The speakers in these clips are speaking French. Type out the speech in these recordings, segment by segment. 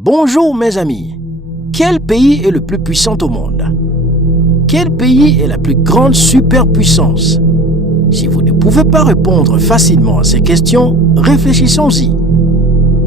Bonjour mes amis. Quel pays est le plus puissant au monde? Quel pays est la plus grande superpuissance? Si vous ne pouvez pas répondre facilement à ces questions, réfléchissons-y.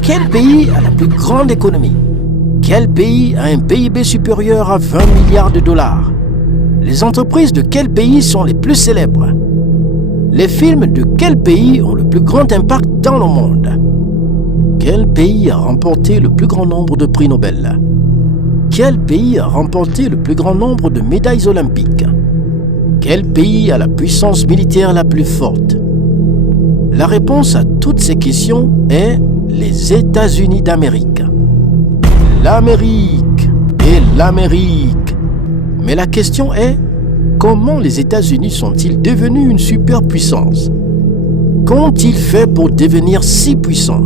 Quel pays a la plus grande économie? Quel pays a un PIB supérieur à 20 milliards de dollars? Les entreprises de quel pays sont les plus célèbres? Les films de quel pays ont le plus grand impact dans le monde? Quel pays a remporté le plus grand nombre de prix Nobel? Quel pays a remporté le plus grand nombre de médailles olympiques? Quel pays a la puissance militaire la plus forte? La réponse à toutes ces questions est les États-Unis d'Amérique. L'Amérique et l'Amérique. Mais la question est, comment les États-Unis sont-ils devenus une superpuissance? Qu'ont-ils fait pour devenir si puissants?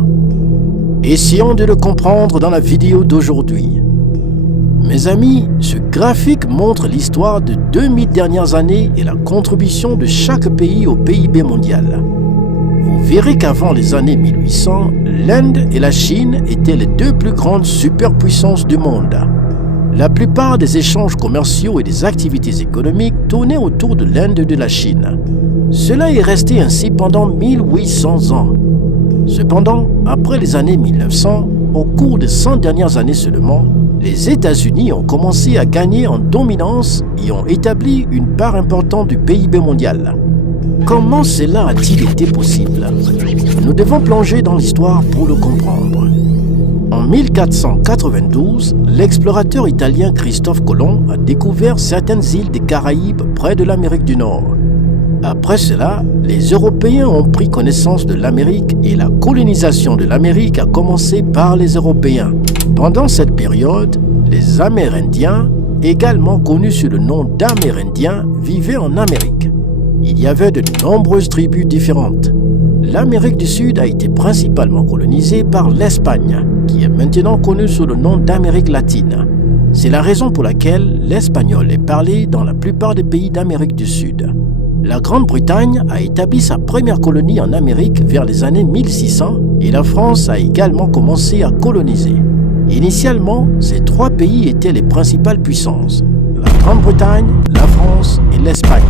Essayons de le comprendre dans la vidéo d'aujourd'hui. Mes amis, ce graphique montre l'histoire de 2000 dernières années et la contribution de chaque pays au PIB mondial. Vous verrez qu'avant les années 1800, l'Inde et la Chine étaient les deux plus grandes superpuissances du monde. La plupart des échanges commerciaux et des activités économiques tournaient autour de l'Inde et de la Chine. Cela est resté ainsi pendant 1800 ans. Cependant, après les années 1900, au cours des 100 dernières années seulement, les États-Unis ont commencé à gagner en dominance et ont établi une part importante du PIB mondial. Comment cela a-t-il été possible? Nous devons plonger dans l'histoire pour le comprendre. En 1492, l'explorateur italien Christophe Colomb a découvert certaines îles des Caraïbes près de l'Amérique du Nord. Après cela, les Européens ont pris connaissance de l'Amérique et la colonisation de l'Amérique a commencé par les Européens. Pendant cette période, les Amérindiens, également connus sous le nom d'Amérindiens, vivaient en Amérique. Il y avait de nombreuses tribus différentes. L'Amérique du Sud a été principalement colonisée par l'Espagne, qui est maintenant connue sous le nom d'Amérique latine. C'est la raison pour laquelle l'espagnol est parlé dans la plupart des pays d'Amérique du Sud. La Grande-Bretagne a établi sa première colonie en Amérique vers les années 1600 et la France a également commencé à coloniser. Initialement, ces trois pays étaient les principales puissances, la Grande-Bretagne, la France et l'Espagne.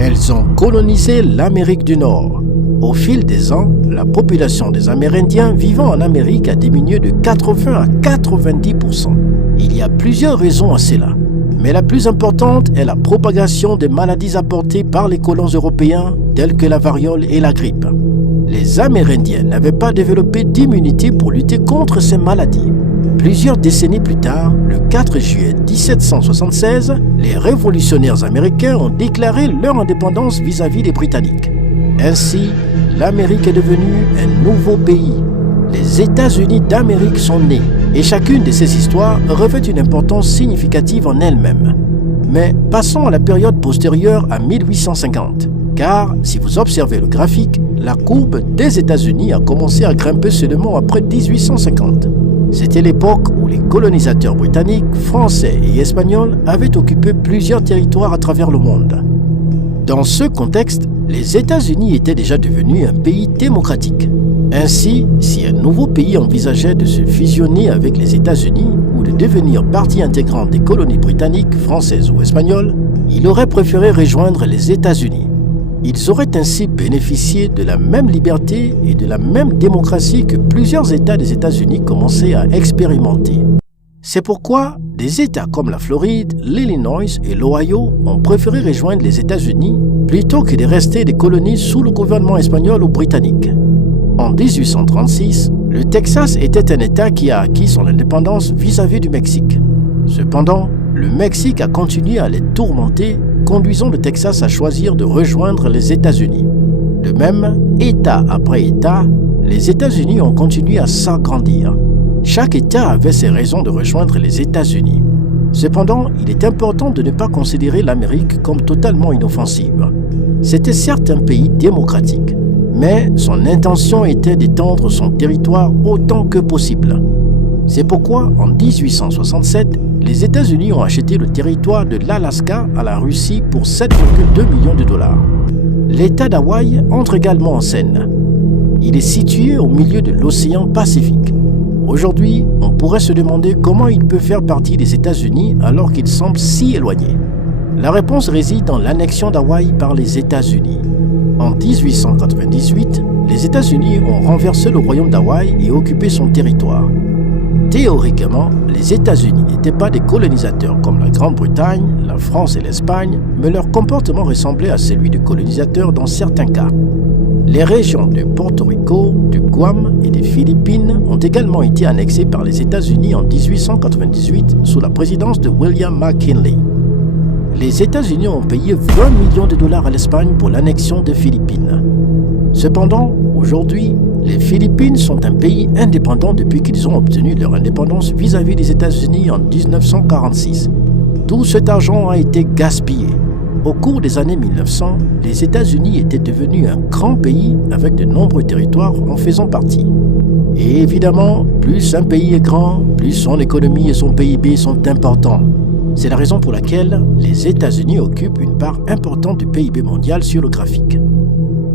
Elles ont colonisé l'Amérique du Nord. Au fil des ans, la population des Amérindiens vivant en Amérique a diminué de 80 à 90%. Il y a plusieurs raisons à cela. Mais la plus importante est la propagation des maladies apportées par les colons européens telles que la variole et la grippe. Les Amérindiens n'avaient pas développé d'immunité pour lutter contre ces maladies. Plusieurs décennies plus tard, le 4 juillet 1776, les révolutionnaires américains ont déclaré leur indépendance vis-à-vis des Britanniques. Ainsi, l'Amérique est devenue un nouveau pays. Les États-Unis d'Amérique sont nés et chacune de ces histoires revêt une importance significative en elle-même. Mais passons à la période postérieure à 1850, car si vous observez le graphique, la courbe des États-Unis a commencé à grimper seulement après 1850. C'était l'époque où les colonisateurs britanniques, français et espagnols avaient occupé plusieurs territoires à travers le monde. Dans ce contexte, les États-Unis étaient déjà devenus un pays démocratique. Ainsi, si un nouveau pays envisageait de se fusionner avec les États-Unis ou de devenir partie intégrante des colonies britanniques, françaises ou espagnoles, il aurait préféré rejoindre les États-Unis. Ils auraient ainsi bénéficié de la même liberté et de la même démocratie que plusieurs États des États-Unis commençaient à expérimenter. C'est pourquoi des États comme la Floride, l'Illinois et l'Ohio ont préféré rejoindre les États-Unis plutôt que de rester des colonies sous le gouvernement espagnol ou britannique. En 1836, le Texas était un État qui a acquis son indépendance vis-à-vis du Mexique. Cependant, le Mexique a continué à les tourmenter, conduisant le Texas à choisir de rejoindre les États-Unis. De même, État après État, les États-Unis ont continué à s'agrandir. Chaque État avait ses raisons de rejoindre les États-Unis. Cependant, il est important de ne pas considérer l'Amérique comme totalement inoffensive. C'était certes un pays démocratique, mais son intention était d'étendre son territoire autant que possible. C'est pourquoi, en 1867, les États-Unis ont acheté le territoire de l'Alaska à la Russie pour 7,2 millions de dollars. L'État d'Hawaï entre également en scène. Il est situé au milieu de l'océan Pacifique. Aujourd'hui, on pourrait se demander comment il peut faire partie des États-Unis alors qu'il semble si éloigné. La réponse réside dans l'annexion d'Hawaï par les États-Unis. En 1898, les États-Unis ont renversé le royaume d'Hawaï et occupé son territoire. Théoriquement, les États-Unis n'étaient pas des colonisateurs comme la Grande-Bretagne, la France et l'Espagne, mais leur comportement ressemblait à celui de colonisateurs dans certains cas. Les régions de Porto Rico, du Guam et des Philippines ont également été annexées par les États-Unis en 1898 sous la présidence de William McKinley. Les États-Unis ont payé 20 millions de dollars à l'Espagne pour l'annexion des Philippines. Cependant, aujourd'hui, les Philippines sont un pays indépendant depuis qu'ils ont obtenu leur indépendance vis-à-vis des États-Unis en 1946. Tout cet argent a été gaspillé. Au cours des années 1900, les États-Unis étaient devenus un grand pays avec de nombreux territoires en faisant partie. Et évidemment, plus un pays est grand, plus son économie et son PIB sont importants. C'est la raison pour laquelle les États-Unis occupent une part importante du PIB mondial sur le graphique.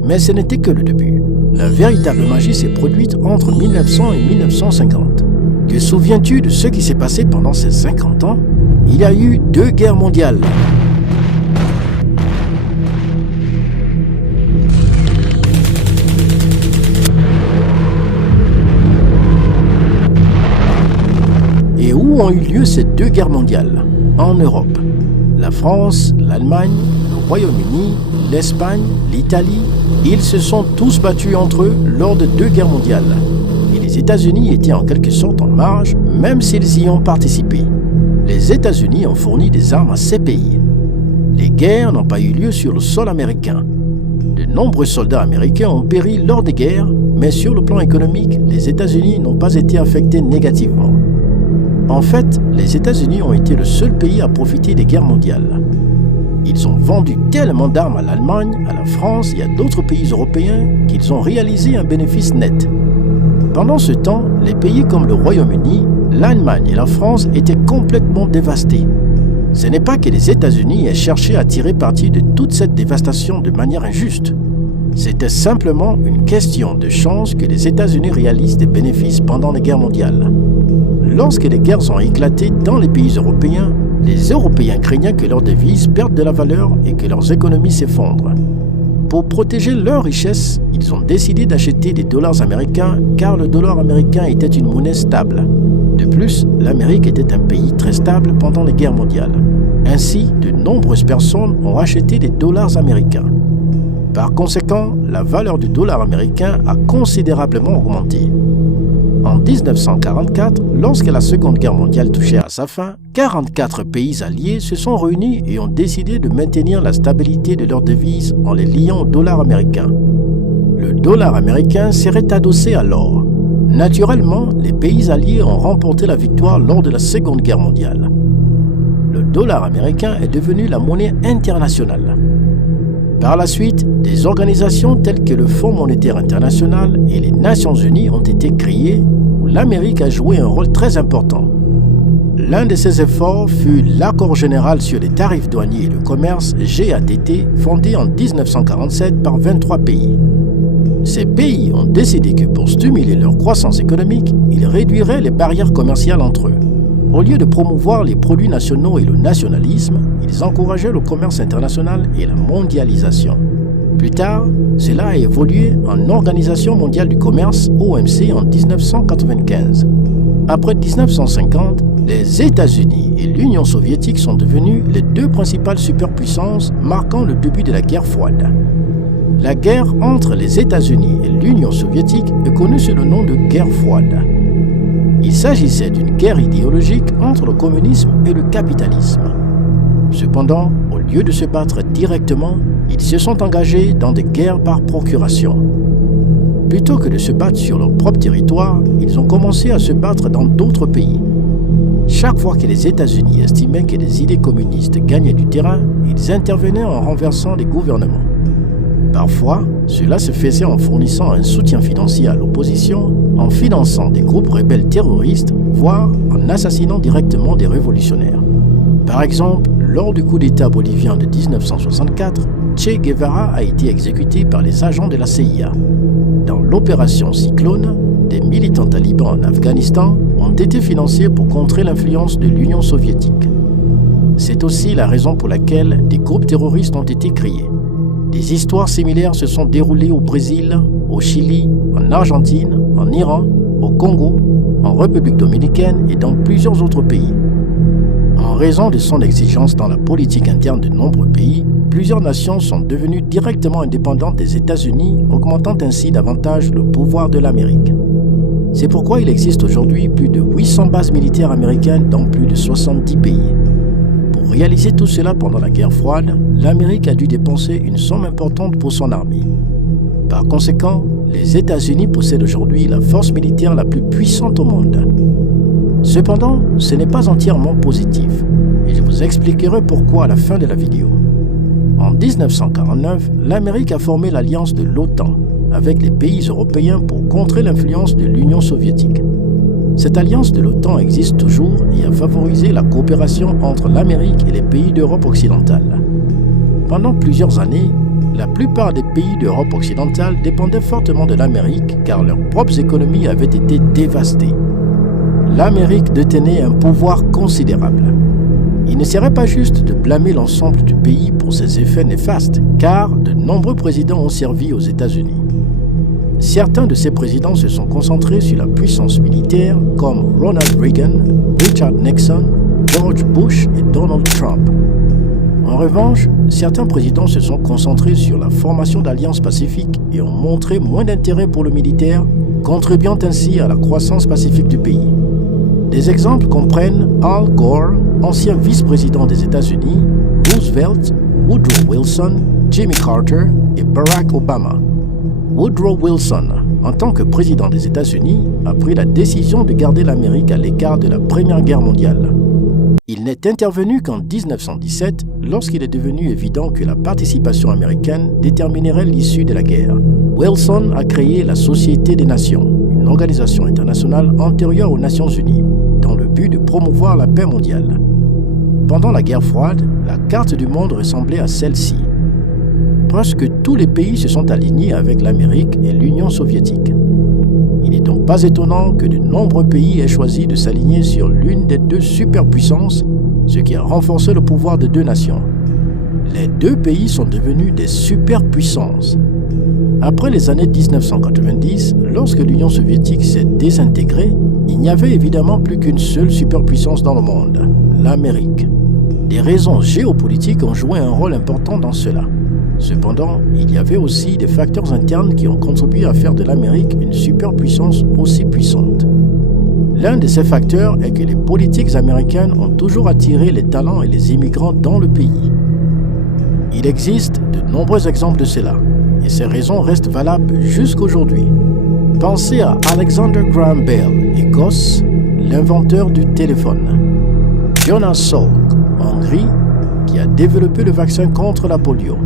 Mais ce n'était que le début. La véritable magie s'est produite entre 1900 et 1950. Te souviens-tu de ce qui s'est passé pendant ces 50 ans? Il y a eu 2 guerres mondiales. Et où ont eu lieu ces 2 guerres mondiales? En Europe. La France, l'Allemagne, le Royaume-Uni, l'Espagne, l'Italie, ils se sont tous battus entre eux lors de 2 guerres mondiales. Et les États-Unis étaient en quelque sorte en marge, même s'ils y ont participé. Les États-Unis ont fourni des armes à ces pays. Les guerres n'ont pas eu lieu sur le sol américain. De nombreux soldats américains ont péri lors des guerres, mais sur le plan économique, les États-Unis n'ont pas été affectés négativement. En fait, les États-Unis ont été le seul pays à profiter des guerres mondiales. Ils ont vendu tellement d'armes à l'Allemagne, à la France et à d'autres pays européens qu'ils ont réalisé un bénéfice net. Pendant ce temps, les pays comme le Royaume-Uni, l'Allemagne et la France étaient complètement dévastés. Ce n'est pas que les États-Unis aient cherché à tirer parti de toute cette dévastation de manière injuste. C'était simplement une question de chance que les États-Unis réalisent des bénéfices pendant les guerres mondiales. Lorsque les guerres ont éclaté dans les pays européens, les Européens craignaient que leurs devises perdent de la valeur et que leurs économies s'effondrent. Pour protéger leurs richesses, ils ont décidé d'acheter des dollars américains car le dollar américain était une monnaie stable. De plus, l'Amérique était un pays très stable pendant les guerres mondiales. Ainsi, de nombreuses personnes ont acheté des dollars américains. Par conséquent, la valeur du dollar américain a considérablement augmenté. En 1944, lorsque la Seconde Guerre mondiale touchait à sa fin, 44 pays alliés se sont réunis et ont décidé de maintenir la stabilité de leur devise en les liant au dollar américain. Le dollar américain serait adossé à l'or. Naturellement, les pays alliés ont remporté la victoire lors de la Seconde Guerre mondiale. Le dollar américain est devenu la monnaie internationale. Par la suite, des organisations telles que le Fonds monétaire international et les Nations unies ont été créées où l'Amérique a joué un rôle très important. L'un de ces efforts fut l'Accord général sur les tarifs douaniers et le commerce GATT, fondé en 1947 par 23 pays. Ces pays ont décidé que pour stimuler leur croissance économique, ils réduiraient les barrières commerciales entre eux. Au lieu de promouvoir les produits nationaux et le nationalisme, ils encourageaient le commerce international et la mondialisation. Plus tard, cela a évolué en Organisation mondiale du commerce, OMC, en 1995. Après 1950, les États-Unis et l'Union soviétique sont devenus les 2 principales superpuissances, marquant le début de la guerre froide. La guerre entre les États-Unis et l'Union soviétique est connue sous le nom de guerre froide. Il s'agissait d'une guerre idéologique entre le communisme et le capitalisme. Cependant, au lieu de se battre directement, ils se sont engagés dans des guerres par procuration. Plutôt que de se battre sur leur propre territoire, ils ont commencé à se battre dans d'autres pays. Chaque fois que les États-Unis estimaient que les idées communistes gagnaient du terrain, ils intervenaient en renversant les gouvernements. Parfois, cela se faisait en fournissant un soutien financier à l'opposition, en finançant des groupes rebelles terroristes, voire en assassinant directement des révolutionnaires. Par exemple, lors du coup d'État bolivien de 1964, Che Guevara a été exécuté par les agents de la CIA. Dans l'opération Cyclone, des militants talibans en Afghanistan ont été financés pour contrer l'influence de l'Union soviétique. C'est aussi la raison pour laquelle des groupes terroristes ont été créés. Des histoires similaires se sont déroulées au Brésil, au Chili, en Argentine, en Iran, au Congo, en République dominicaine et dans plusieurs autres pays. En raison de son exigence dans la politique interne de nombreux pays, plusieurs nations sont devenues directement indépendantes des États-Unis, augmentant ainsi davantage le pouvoir de l'Amérique. C'est pourquoi il existe aujourd'hui plus de 800 bases militaires américaines dans plus de 70 pays. Pour réaliser tout cela pendant la guerre froide, l'Amérique a dû dépenser une somme importante pour son armée. Par conséquent, les États-Unis possèdent aujourd'hui la force militaire la plus puissante au monde. Cependant, ce n'est pas entièrement positif, et je vous expliquerai pourquoi à la fin de la vidéo. En 1949, l'Amérique a formé l'alliance de l'OTAN avec les pays européens pour contrer l'influence de l'Union soviétique. Cette alliance de l'OTAN existe toujours et a favorisé la coopération entre l'Amérique et les pays d'Europe occidentale. Pendant plusieurs années, la plupart des pays d'Europe occidentale dépendaient fortement de l'Amérique car leurs propres économies avaient été dévastées. L'Amérique détenait un pouvoir considérable. Il ne serait pas juste de blâmer l'ensemble du pays pour ses effets néfastes, car de nombreux présidents ont servi aux États-Unis. Certains de ces présidents se sont concentrés sur la puissance militaire, comme Ronald Reagan, Richard Nixon, George Bush et Donald Trump. En revanche, certains présidents se sont concentrés sur la formation d'alliances pacifiques et ont montré moins d'intérêt pour le militaire, contribuant ainsi à la croissance pacifique du pays. Des exemples comprennent Al Gore, ancien vice-président des États-Unis, Roosevelt, Woodrow Wilson, Jimmy Carter et Barack Obama. Woodrow Wilson, en tant que président des États-Unis, a pris la décision de garder l'Amérique à l'écart de la Première Guerre mondiale. Il n'est intervenu qu'en 1917, lorsqu'il est devenu évident que la participation américaine déterminerait l'issue de la guerre. Wilson a créé la Société des Nations, une organisation internationale antérieure aux Nations Unies, dans le but de promouvoir la paix mondiale. Pendant la guerre froide, la carte du monde ressemblait à celle-ci. Presque tous les pays se sont alignés avec l'Amérique et l'Union soviétique. Il n'est donc pas étonnant que de nombreux pays aient choisi de s'aligner sur l'une des deux superpuissances, ce qui a renforcé le pouvoir des deux nations. Les deux pays sont devenus des superpuissances. Après les années 1990, lorsque l'Union soviétique s'est désintégrée, il n'y avait évidemment plus qu'une seule superpuissance dans le monde, l'Amérique. Des raisons géopolitiques ont joué un rôle important dans cela. Cependant, il y avait aussi des facteurs internes qui ont contribué à faire de l'Amérique une superpuissance aussi puissante. L'un de ces facteurs est que les politiques américaines ont toujours attiré les talents et les immigrants dans le pays. Il existe de nombreux exemples de cela, et ces raisons restent valables jusqu'aujourd'hui. Pensez à Alexander Graham Bell, Écosse, l'inventeur du téléphone. Jonas Salk, Hongrie, qui a développé le vaccin contre la polio.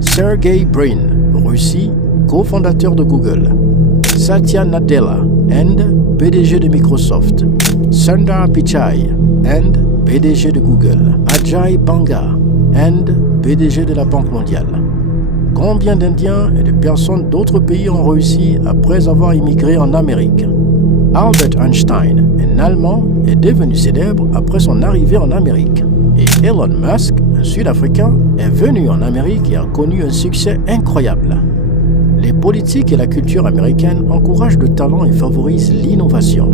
Sergey Brin, Russie, cofondateur de Google. Satya Nadella, Inde, PDG de Microsoft. Sundar Pichai, Inde, PDG de Google. Ajay Banga, Inde, PDG de la Banque mondiale. Combien d'Indiens et de personnes d'autres pays ont réussi après avoir immigré en Amérique? Albert Einstein, un Allemand, est devenu célèbre après son arrivée en Amérique. Et Elon Musk, un Sud-Africain, est venu en Amérique et a connu un succès incroyable. Les politiques et la culture américaine encouragent le talent et favorisent l'innovation.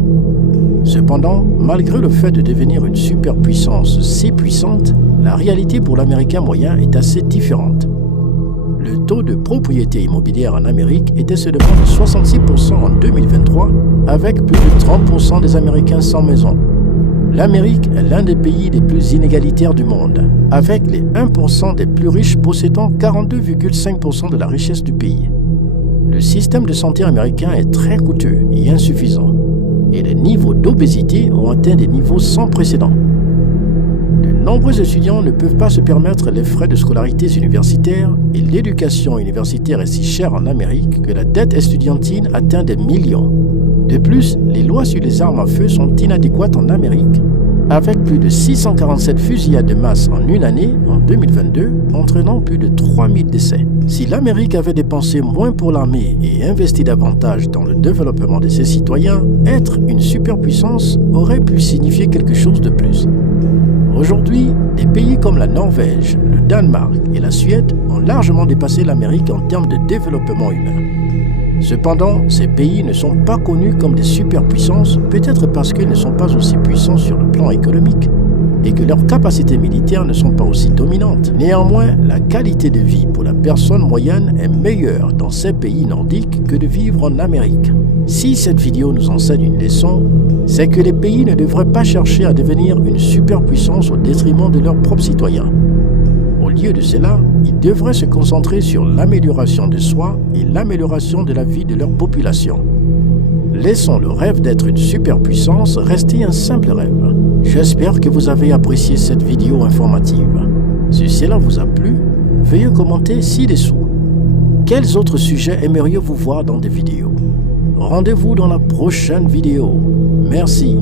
Cependant, malgré le fait de devenir une superpuissance si puissante, la réalité pour l'Américain moyen est assez différente. Le taux de propriété immobilière en Amérique était seulement de 66% en 2023, avec plus de 30% des Américains sans maison. L'Amérique est l'un des pays les plus inégalitaires du monde, avec les 1% des plus riches possédant 42,5% de la richesse du pays. Le système de santé américain est très coûteux et insuffisant, et les niveaux d'obésité ont atteint des niveaux sans précédent. De nombreux étudiants ne peuvent pas se permettre les frais de scolarité universitaire et l'éducation universitaire est si chère en Amérique que la dette estudiantine atteint des millions. De plus, les lois sur les armes à feu sont inadéquates en Amérique. avec plus de 647 fusillades de masse en une année, en 2022, entraînant plus de 3000 décès. Si l'Amérique avait dépensé moins pour l'armée et investi davantage dans le développement de ses citoyens, être une superpuissance aurait pu signifier quelque chose de plus. Aujourd'hui, des pays comme la Norvège, le Danemark et la Suède ont largement dépassé l'Amérique en termes de développement humain. Cependant, ces pays ne sont pas connus comme des superpuissances, peut-être parce qu'ils ne sont pas aussi puissants sur le plan économique et que leurs capacités militaires ne sont pas aussi dominantes. Néanmoins, la qualité de vie pour la personne moyenne est meilleure dans ces pays nordiques que de vivre en Amérique. Si cette vidéo nous enseigne une leçon, c'est que les pays ne devraient pas chercher à devenir une superpuissance au détriment de leurs propres citoyens. Au lieu de cela, ils devraient se concentrer sur l'amélioration de soi et l'amélioration de la vie de leur population. Laissons le rêve d'être une superpuissance rester un simple rêve. J'espère que vous avez apprécié cette vidéo informative. Si cela vous a plu, veuillez commenter ci-dessous. Quels autres sujets aimeriez-vous voir dans des vidéos? Rendez-vous dans la prochaine vidéo. Merci.